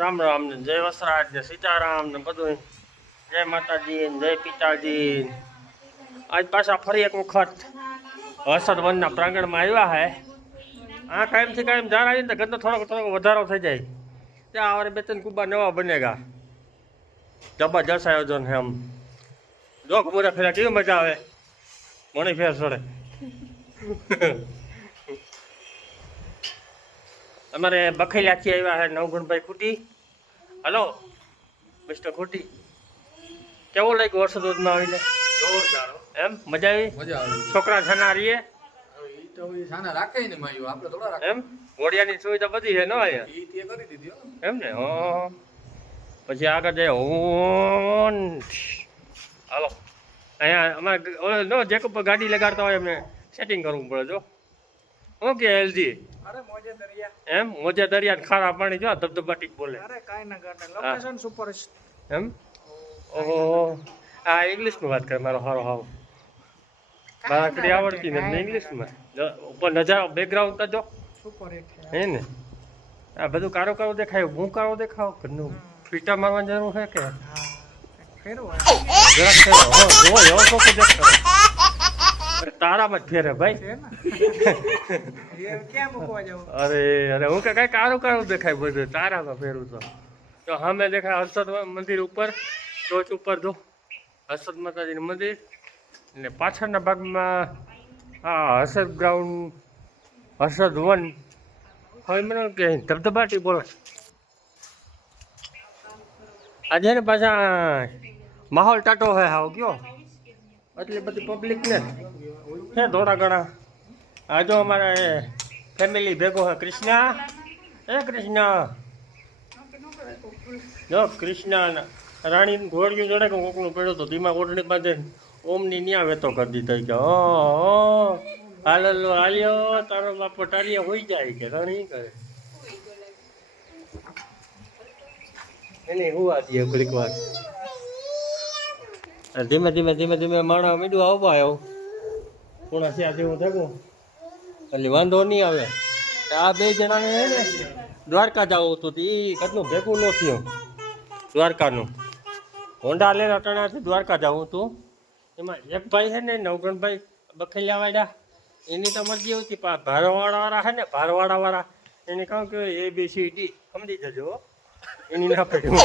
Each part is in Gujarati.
રામ રામ ને જય વસરાજ ને સીતારામ ને બધું જય માતાજી ને જય પિતાજી આજ પાછા ફરી એક વખત હર્ષદ વનના પ્રાંગણમાં આવ્યા હે આ કાયમથી કાયમ જાણ આવી ને ગંદો થોડોક વધારો થઈ જાય ત્યાં આવારે બે ત્રણ કુબા નવા બનેગા જબરજસ્ત આયોજન છે આમ જો કુબરા ફેરા કેવી મજા આવે મણી ફેર છોડે અમારે બખેલાથી આવ્યા છે નવગુણભાઈ ખૂટી હલો મિસ્ટર ખૂટી કેવું લાગ્યું વર્ષ દૂધમાં આવીને એમ મજા આવી છોકરા છાના રહીએ એમ ઘોડિયાની સુવિધા બધી છે ન અહીંયા એમ ને પછી આગળ જાય હોન હાલો અહીંયા અમારે જેકબ ગાડી લગાડતા હોય એમને સેટિંગ કરવું પડે જો ઓકે એલજી એમ મોજે દરિયા ખારા પાણી જો ધબધબાટી બોલે એમ ઓહો આ ઇંગ્લિશમાં વાત કરે મારો હારો હાવ બાકડી આવડતી નથી ઇંગ્લિશમાં ઉપર નજારો બેકગ્રાઉન્ડ તો જો હે ને આ બધું કારો કારો દેખાય હું કારો દેખાવ ઘરનું ફીટા મારવાની જરૂર છે કે તારામાં જ ફેરે ભાઈ અરે અરે હું કઈ કારું કારું દેખાય બધું તારામાં ફેરું તો સામે દેખાય હર્ષદ મંદિર ઉપર ટોચ ઉપર જો હર્ષદ માતાજીનું મંદિર અને પાછળના ભાગમાં હા હર્ષદ ગ્રાઉન્ડ હર્ષદ વન હવે મને કે ધબધબાટી બોલે આજે ને પાછા માહોલ ટાટો હે હાવ કયો એટલી બધી પબ્લિક ને છે થોડા ઘણા આ જો અમારે ફેમિલી ભેગો હે કૃષ્ણા કૃષ્ણા જો કૃષ્ણા રાણી ઘોડિયું જોડે કે કોકનું પડ્યો તો ધીમા ઓઢણી બાંધે ઓમની ન્યા વેતો કરી દીધા કે હાલો હાલ્યો તારો બાપો ટાળીયા હોઈ જાય કે રાણી કરે એની હુવા દે ઘડીક વાર ધીમે ધીમે ધીમે ધીમે માણસ મીડું આવવા આવ્યો પૂણા છે જેવું થયું એટલે વાંધો નહીં આવે આ બે જણાને હે ને દ્વારકા જવું હતું એ કેટલું ભેગું ન થયું દ્વારકાનું હોન્ડા લઈને અટાણાથી દ્વારકા જવું હતું એમાં એક ભાઈ છે ને નવગણભાઈ બખેલિયા વાળા એની તો મરજી હતી ભારવાળાવાળા છે ને ભારવાળાવાળા એને કહું કે ABCD સમજી જજો એની ના પડ્યું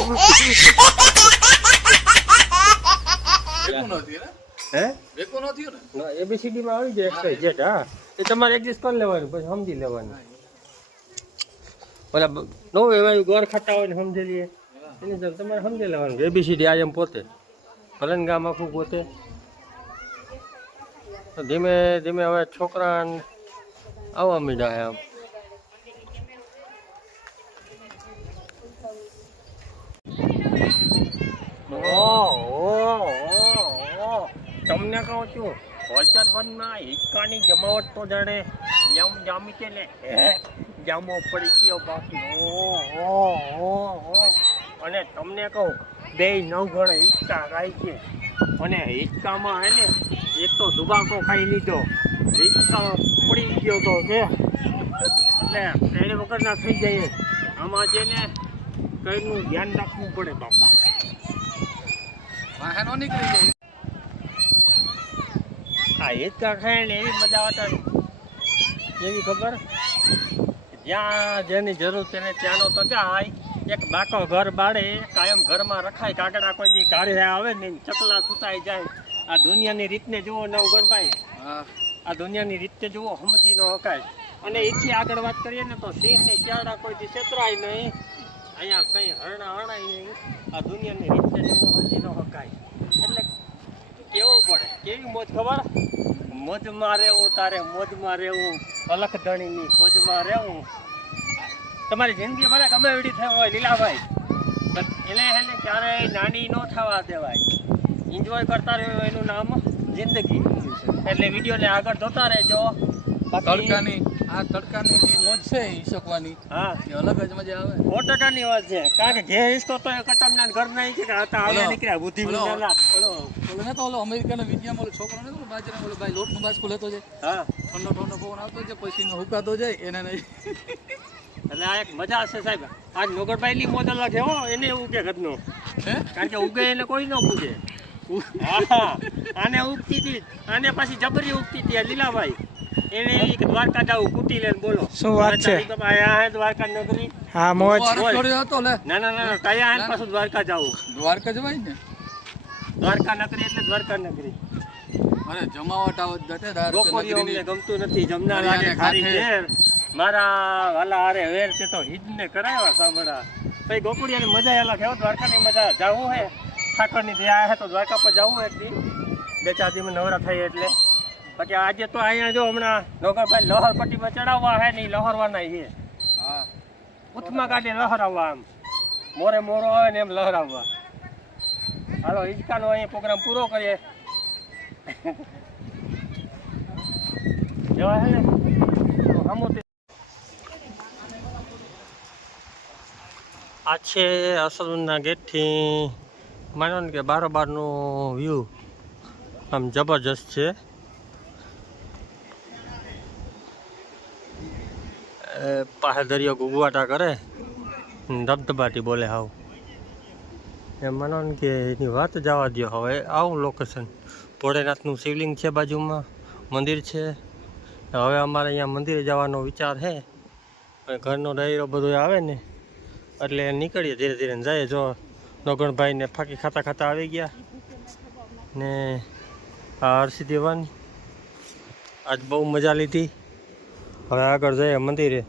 ABCD માં આવી જાય હા એ તમારે એડજસ્ટ કરી લેવાનું પછી સમજી લેવાનું પેલા નો એવા ગોર ખાતા હોય ને સમજી લઈએ એની તમારે સમજી લેવાનું ABCD આ એમ પોતે ભલન ગામ આખું પોતે ધીમે ધીમે હવે છોકરા આવવા મીડ્યા આમ તમને કહું છું હોલસેલ વનમાં હિક્કાની જમાવટ તો જાણે જામી છે ને જામો પડી ગયો બાકી અને તમને કહું બે 9 ગણે હિક્કા ખાય છે અને હિક્કામાં હે ને એક તો દુબાકો ખાઈ લીધો હિક્કામાં પડી ગયો તો કે એટલે એને વગર ના થઈ જાય આમાં છે ને કઈનું ધ્યાન રાખવું પડે બાપા વાહનો નીકળી જાય હા હિક્કા ખાય ને એવી મજા આવતા એવી ખબર જ્યાં જેની જરૂર છે ને ત્યાંનો તો જાય એક બાકો ઘર બાળે કાયમ ઘરમાં રખાય કાગડા કોઈ દી ઘરે આવે ને ચકલા સુતાઈ જાય આ દુનિયાની રીતને જુઓ નવગણભાઈ આ દુનિયાની રીતને જુઓ સમજી ન હકાય અને એથી આગળ વાત કરીએ ને તો સિંહ ને શિયાળા કોઈ દી છેતરાય નહીં અહીંયા કઈ હરણા હરણાય નહીં આ દુનિયાની રીતને જુઓ સમજી ન હકાય એટલે કેવું પડે કેવી મોજ ખબર મોજમાં રહેવું તારે મોજમાં રહેવું અલખ ધણીની ખોજમાં રહેવું તમારી જિંદગી ભલે ગમે એવડી થઈ હોય લીલાભાઈ એને એને ક્યારેય નાની ન થવા દેવાય એન્જોય કરતા રહેવું એનું નામ જિંદગી એટલે વિડીયોને આગળ જોતા રહેજો તડકાની જે મોજ છે ઈસકવાની હા એ અલગ જ મજા આવે 100%ની વાત છે કારણ કે જે ઈસકો તો કટમના ઘર નહીં છે કે હતા આવે નીકળ્યા બુદ્ધિ ઓલો અમેરિકાના વિદ્યામાં ઓલો છોકરો ને બાજરાનો ઓલો ભાઈ લોટનો બાસ્કો લેતો જાય હા ઠંડો પવન આવતો જાય પછી હુકાતો જાય એને નહીં એટલે આ એક મજા હશે સાહેબ. આજ નોકરભાઈ ની મોજ અલગ છે હો, એને એવું કે ઘરનો, કારણ કે ઉગે એને કોઈ ન પૂછે. હા, આને ઉગતી હતી, આને પાછી જબરી ઉગતી હતી આ લીલાભાઈ. એને એક દ્વારકા જાવું કુટી લઈને, બોલો શું વાત છે? આયા હે દ્વારકા નગરી. હા મોજ. ના ના ના કયા હે પાછું દ્વારકા જાવું. દ્વારકા જવાય ને, દ્વારકા નગરી એટલે દ્વારકા નગરી. અરે જમાવટ આવત દટે દાર ગોકોરીઓ અમને ગમતું નથી, જમના લાગે ખારી ઝેર. મારા વાલા હારે વેર છે તો હિજને કરાવ્યા સાંભળા. ભાઈ ગોકુળિયાની મજા અલગ છે, દ્વારકાની મજા. જાવું હે ઠાકરની દયા હે તો દ્વારકા પર જવું એક દી, 2-4 દિવસ નવરા થાય એટલે. બાકી આજે તો અહીંયા જો હમણાં નોકરભાઈ લહર પટ્ટીમાં ચડાવવા હે ને લહરવાના છે. હા, ઉથમાં કાઢે લહરાવવા, આમ મોરે મોરો આવે ને એમ લહરાવવા. હાલો હિંચકાનો અહીંયા પ્રોગ્રામ પૂરો કરીએ. જવા હે ને તો હમો આ છે અસલુના ગેટથી માનો ને કે બારોબારનું વ્યૂ આમ જબરજસ્ત છે. પાસે દરિયો ગુગવાટા કરે, ધબધબાટી બોલે હાવ. એમ માનો ને કે એની વાત જવા દો. હવે આવું લોકેશન ભોળેનાથનું શિવલિંગ છે, બાજુમાં મંદિર છે. હવે અમારે અહીંયા મંદિરે જવાનો વિચાર છે. ઘરનો ડાયરો બધો આવે ને એટલે નીકળીએ ધીરે ધીરે જાય. જો નોગણભાઈને ફાંકી ખાતા ખાતા આવી ગયા ને આ હર્ષિદેવન આજ બહુ મજા લીધી. હવે આગળ જઈએ મંદિરે.